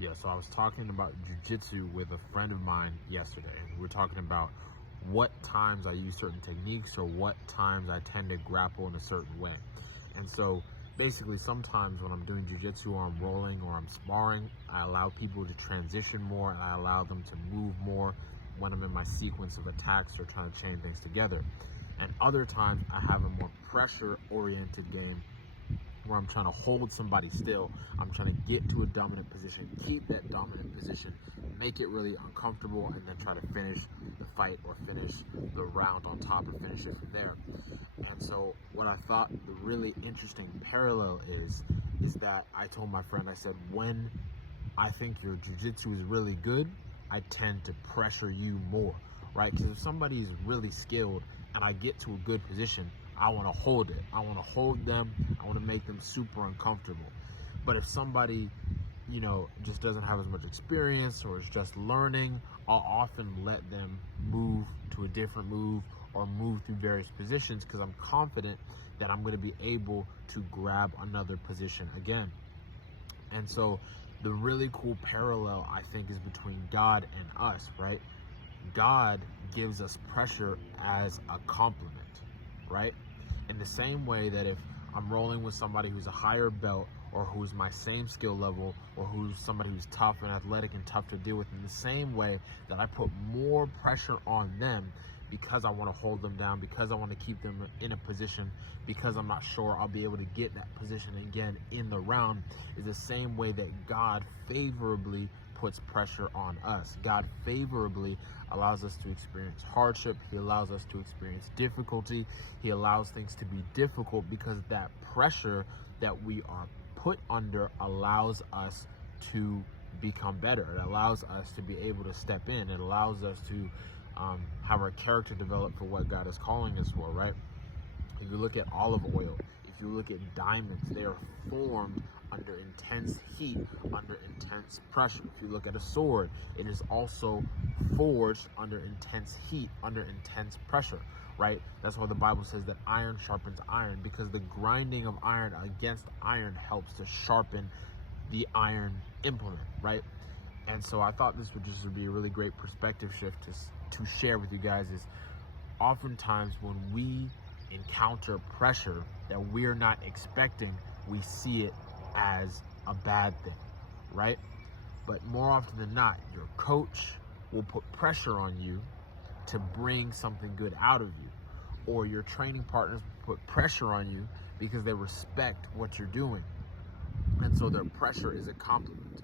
Yeah, so I was talking about jujitsu with a friend of mine yesterday, and we were talking about what times I use certain techniques or what times I tend to grapple in a certain way. And so basically, sometimes when I'm doing jujitsu or I'm rolling or I'm sparring, I allow people to transition more and I allow them to move more when I'm in my sequence of attacks or trying to chain things together. And other times, I have a more pressure oriented game where I'm trying to hold somebody still. I'm trying to get to a dominant position, keep that dominant position, make it really uncomfortable, and then try to finish the fight or finish the round on top or finish it from there. And so what I thought the really interesting parallel is that I told my friend, I said, when I think your jiu-jitsu is really good, I tend to pressure you more, right? Because if somebody is really skilled and I get to a good position, I want to hold it. I want to hold them. I want to make them super uncomfortable. But if somebody, just doesn't have as much experience or is just learning, I'll often let them move to a different move or move through various positions because I'm confident that I'm going to be able to grab another position again. And so the really cool parallel, I think, is between God and us, right? God gives us pressure as a compliment, right? In the same way that if I'm rolling with somebody who's a higher belt or who's my same skill level or who's somebody who's tough and athletic and tough to deal with, in the same way that I put more pressure on them because I want to hold them down, because I want to keep them in a position, because I'm not sure I'll be able to get that position again in the round, is the same way that God favorably puts pressure on us. God favorably allows us to experience hardship. He allows us to experience difficulty. He allows things to be difficult because that pressure that we are put under allows us to become better. It allows us to be able to step in. It allows us to have our character develop for what God is calling us for, right? If you look at olive oil, if you look at diamonds, they are formed under intense heat, under intense pressure. If you look at a sword, it is also forged under intense heat, under intense pressure, right? That's why the Bible says that iron sharpens iron, because the grinding of iron against iron helps to sharpen the iron implement, right? And so I thought this would just be a really great perspective shift to share with you guys is oftentimes when we encounter pressure that we're not expecting, we see it as a bad thing, right? But more often than not, your coach will put pressure on you to bring something good out of you, or your training partners will put pressure on you because they respect what you're doing. And so their pressure is a compliment.